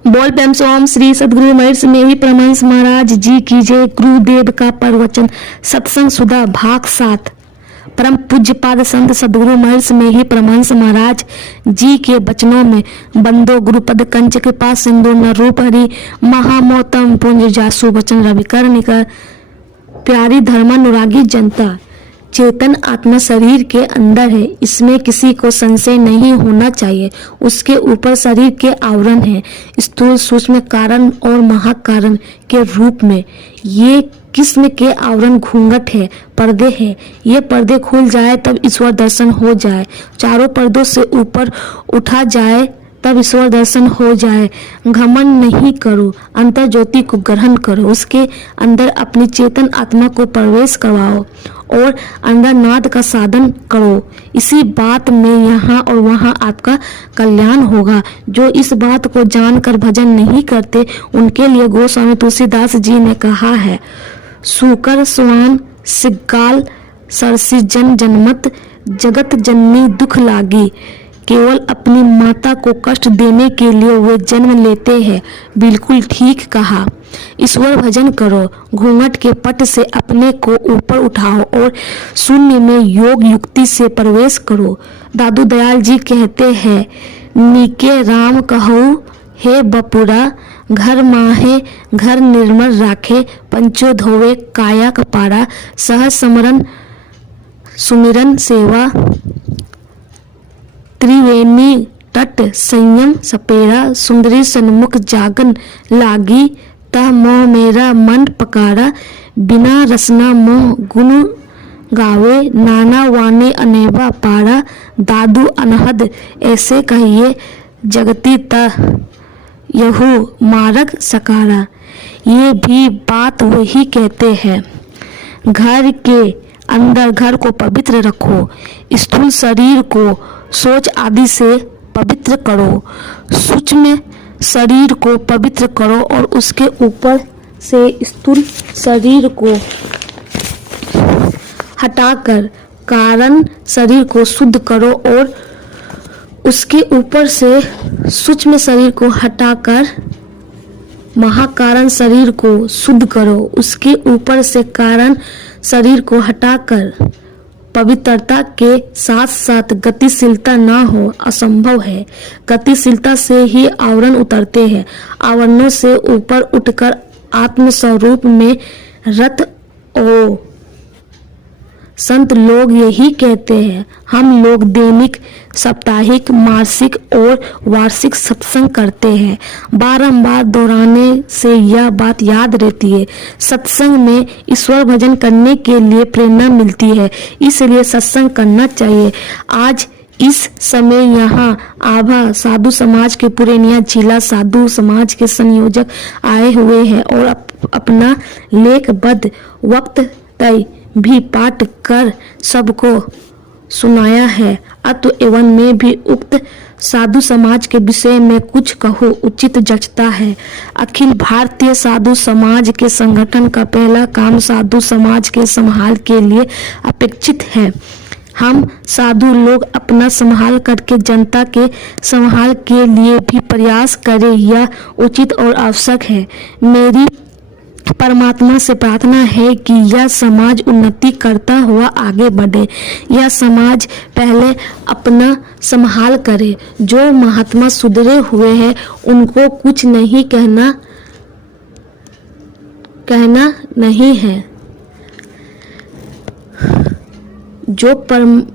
बोल प्रेम से ओम श्री सदगुरु महर्षि मेरी परमहंस महाराज जी की जय। गुरुदेव का प्रवचन सत्संग सुधा भाग 7। परम पूज्य पाद संत सदगुरु महर्षि मेरी परमहंस महाराज जी के वचनों में बंदो गुरुपद कंच कृपा सिंधु न रूप हरि महामोतम पुंज जासु वचन रविकर निकर। प्यारी धर्मानुरागी जनता, चेतन आत्मा शरीर के अंदर है, इसमें किसी को संशय नहीं होना चाहिए। उसके ऊपर शरीर के आवरण है, स्थूल सूक्ष्म कारण और महाकारण के रूप में। ये किस्म के आवरण घूंघट है, पर्दे हैं। ये पर्दे खुल जाए तब ईश्वर दर्शन हो जाए, चारों पर्दों से ऊपर उठा जाए तब ईश्वर दर्शन हो जाए। घमंड नहीं करो, अंतर ज्योति को ग्रहण करो, उसके अंदर अपनी चेतन आत्मा को प्रवेश करवाओ और अंदर नाद का साधन करो। इसी बात में यहाँ और वहाँ आपका कल्याण होगा। जो इस बात को जानकर भजन नहीं करते उनके लिए गोस्वामी तुलसीदास जी ने कहा है, सूकर स्वान सिग्गाल सरसी जन जनमत जगत जननी दुख लागी। केवल अपनी माता को कष्ट देने के लिए वे जन्म लेते हैं। बिल्कुल ठीक कहा। ईश्वर भजन करो, घूंघट के पट से अपने को ऊपर उठाओ और शून्य में योग युक्ति से प्रवेश करो। दादू दयाल जी कहते हैं, नीके राम कहू हे बपुरा, घर माहे घर निर्मल राखे, पंचो धोवे काया कपारा, सहज समरन सुमिरन सेवा, त्रिवेणी तट संयम सपेरा, सुंदरी सन्मुख जागन लागी, तह मोह मेरा मन पकारा, बिना रसना मोह गुण गावे, नाना वाने अनेवा पारा, दादू अनहद ऐसे कहिए, जगती तह यहू मार्ग सकारा। ये भी बात वही कहते हैं। घर के अंदर घर को पवित्र रखो, स्थूल शरीर को सोच आदि से पवित्र करो, सूक्ष्म शरीर को पवित्र करो और उसके ऊपर से स्थूल शरीर को हटाकर कारण शरीर को शुद्ध करो और उसके ऊपर से सूक्ष्म शरीर को हटाकर महाकारण शरीर को शुद्ध करो। उसके ऊपर से कारण शरीर को हटाकर पवित्रता के साथ साथ गतिशीलता ना हो असंभव है। गतिशीलता से ही आवरण उतरते हैं। आवरणों से ऊपर उठकर आत्म स्वरूप में रत ओ। संत लोग यही कहते हैं। हम लोग दैनिक साप्ताहिक मासिक और वार्षिक सत्संग करते हैं। बारंबार दोहराने से यह बात याद रहती है। सत्संग में ईश्वर भजन करने के लिए प्रेरणा मिलती है, इसलिए सत्संग करना चाहिए। आज इस समय यहाँ आभा साधु समाज के पुरेनिया जिला साधु समाज के संयोजक आए हुए हैं और अपना लेखबद्ध वक्त तय भी पाठ कर सबको सुनाया है। अतः एवं में भी उक्त साधु समाज के विषय में कुछ कहो उचित जचता है। अखिल भारतीय साधु समाज के संगठन का पहला काम साधु समाज के संभाल के लिए अपेक्षित है। हम साधु लोग अपना संभाल करके जनता के संभाल के लिए भी प्रयास करें, यह उचित और आवश्यक है। मेरी परमात्मा से प्रार्थना है कि यह समाज उन्नति करता हुआ आगे बढ़े। यह समाज पहले अपना संभाल करे। जो महात्मा सुधरे हुए हैं उनको कुछ नहीं कहना नहीं है। जो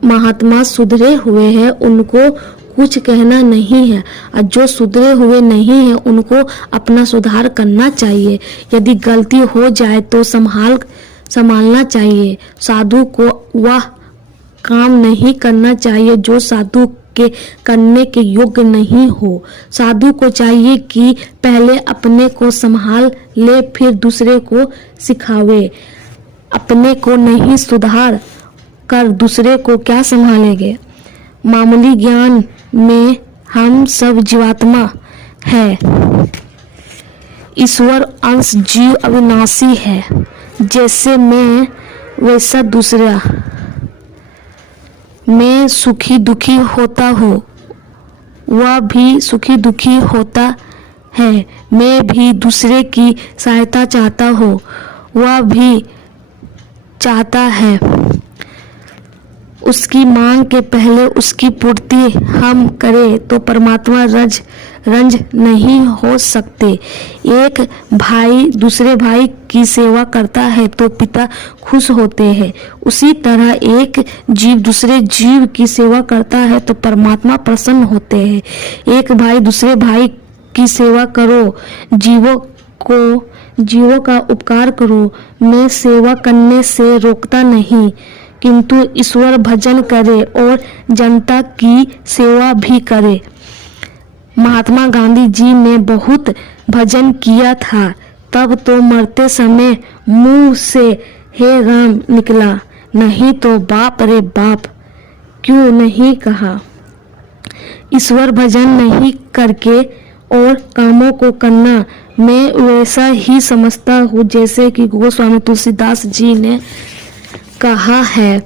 महात्मा सुधरे हुए हैं उनको कुछ कहना नहीं है और जो सुधरे हुए नहीं है उनको अपना सुधार करना चाहिए। यदि गलती हो जाए तो संभालना चाहिए। साधु को वह काम नहीं करना चाहिए जो साधु के करने के योग्य नहीं हो। साधु को चाहिए कि पहले अपने को संभाल ले फिर दूसरे को सिखावे। अपने को नहीं सुधार कर दूसरे को क्या संभालेंगे। मामूली ज्ञान में हम सब जीवात्मा है। ईश्वर अंश जीव अविनाशी है। जैसे मैं वैसा दूसरा। मैं सुखी दुखी होता हूँ, वह भी सुखी दुखी होता है। मैं भी दूसरे की सहायता चाहता हूँ, वह भी चाहता है। उसकी मांग के पहले उसकी पूर्ति हम करें तो परमात्मा रंज नहीं हो सकते। एक भाई दूसरे भाई की सेवा करता है तो पिता खुश होते हैं। उसी तरह एक जीव दूसरे जीव की सेवा करता है तो परमात्मा प्रसन्न होते हैं। एक भाई दूसरे भाई की सेवा करो, जीवों का उपकार करो। मैं सेवा करने से रोकता नहीं, किंतु ईश्वर भजन करे और जनता की सेवा भी करे। महात्मा गांधी जी ने बहुत भजन किया था, तब तो मरते समय मुंह से हे राम निकला, नहीं तो बाप रे बाप क्यों नहीं कहा। ईश्वर भजन नहीं करके और कामों को करना मैं वैसा ही समझता हूँ जैसे कि गोस्वामी तुलसीदास जी ने कहा है,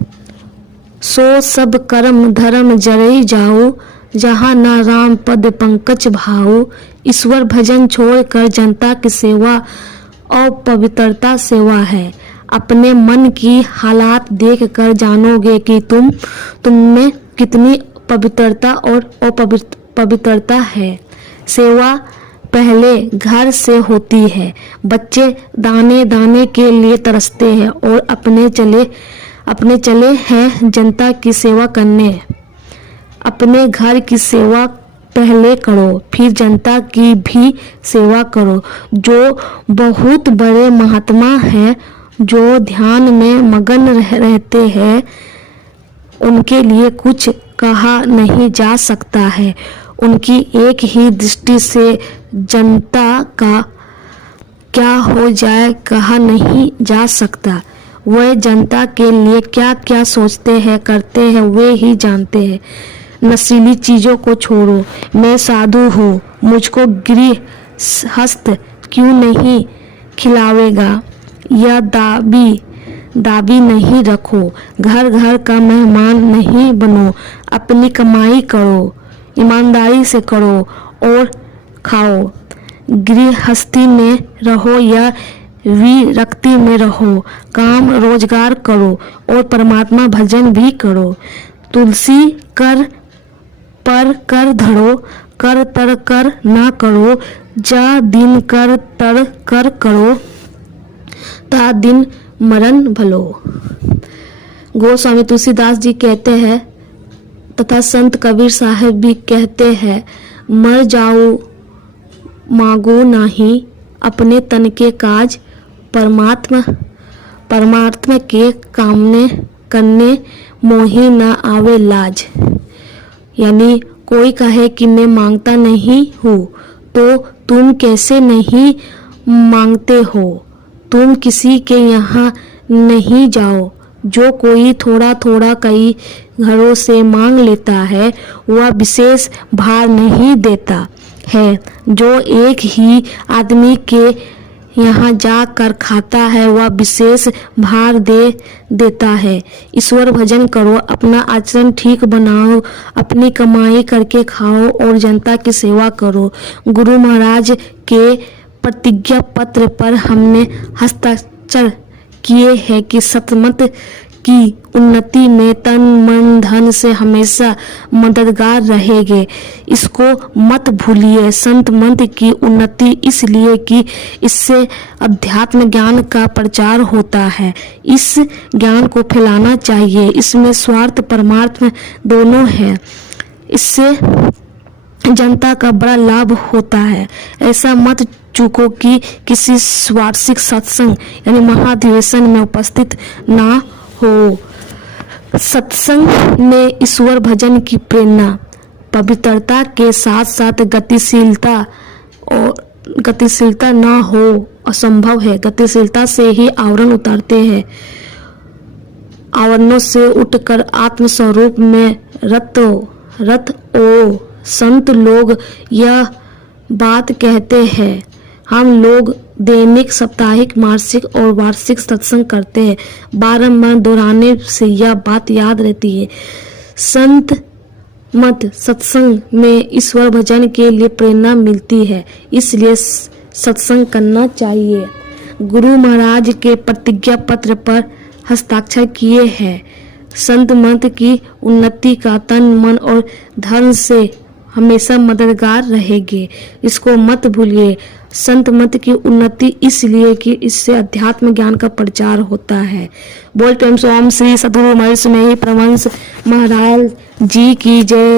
सो सब कर्म धर्म जरई जाओ, जहाँ ना राम पद पंकज भाओ। ईश्वर भजन छोड़कर जनता की सेवा और पवित्रता सेवा है। अपने मन की हालात देखकर जानोगे कि तुम में कितनी पवित्रता और अपवित्रता है। सेवा पहले घर से होती है। बच्चे दाने दाने के लिए तरसते हैं और अपने चले हैं जनता की सेवा करने। अपने घर की सेवा पहले करो, फिर जनता की भी सेवा करो। जो बहुत बड़े महात्मा हैं, जो ध्यान में मगन रहते हैं, उनके लिए कुछ कहा नहीं जा सकता है। उनकी एक ही दृष्टि से जनता का क्या हो जाए कहा नहीं जा सकता। वह जनता के लिए क्या क्या सोचते हैं करते हैं वे ही जानते हैं। नशीली चीजों को छोड़ो, मैं साधु हूँ, मुझको गृहस्थ क्यों नहीं खिलावेगा, यह दाबी नहीं रखो। घर घर का मेहमान नहीं बनो, अपनी कमाई करो, ईमानदारी से करो और खाओ। गृहस्थी में रहो या विरक्ति में रहो, काम रोजगार करो और परमात्मा भजन भी करो। तुलसी कर पर कर धरो, कर तर कर ना करो, जा दिन कर तर कर करो, ता दिन मरण भलो। गोस्वामी तुलसीदास जी कहते हैं तथा संत कबीर साहब भी कहते हैं, मर जाओ मांगो नाही, अपने तन के काज परमात्मा के कामने करने मोही न आवे लाज। यानी कोई कहे कि मैं मांगता नहीं हूँ तो तुम कैसे नहीं मांगते हो। तुम किसी के यहाँ नहीं जाओ। जो कोई थोड़ा थोड़ा कई घरों से मांग लेता है वह विशेष भार नहीं देता है। जो एक ही आदमी के यहाँ जाकर खाता है वह विशेष भार देता है। ईश्वर भजन करो, अपना आचरण ठीक बनाओ, अपनी कमाई करके खाओ और जनता की सेवा करो। गुरु महाराज के प्रतिज्ञा पत्र पर हमने हस्ताक्षर किए हैं कि सतमत की उन्नति में तन मन धन से हमेशा मददगार रहेंगे। इसको मत भूलिए। संत मंत्र की उन्नति इसलिए कि इससे अध्यात्म ज्ञान का प्रचार होता है। इस ज्ञान को फैलाना चाहिए। इसमें स्वार्थ परमार्थ दोनों है। इससे जनता का बड़ा लाभ होता है। ऐसा मत चूको कि किसी वार्षिक सत्संग यानी महाधिवेशन में उपस्थित ना हो। सत्संग में ईश्वर भजन की प्रेरणा, पवित्रता के साथ साथ गतिशीलता ना हो असंभव है। गतिशीलता से ही आवरण उतारते हैं। आवरणों से उठकर आत्म स्वरूप में रत ओ संत लोग यह बात कहते हैं। हम लोग दैनिक साप्ताहिक मासिक और वार्षिक सत्संग करते हैं। बारंबार दोहराने से यह बात याद रहती है। संत मत सत्संग में ईश्वर भजन के लिए प्रेरणा मिलती है, इसलिए सत्संग करना चाहिए। गुरु महाराज के प्रतिज्ञा पत्र पर हस्ताक्षर किए हैं। संत मत की उन्नति का तन मन और धन से हमेशा मददगार रहेगी, इसको मत भूलिए। संत मत की उन्नति इसलिए कि इससे अध्यात्म ज्ञान का प्रचार होता है। बोल प्रेम से ओम श्री सद्गुरु महर्षि मेहि परमहंस महाराज जी की जय।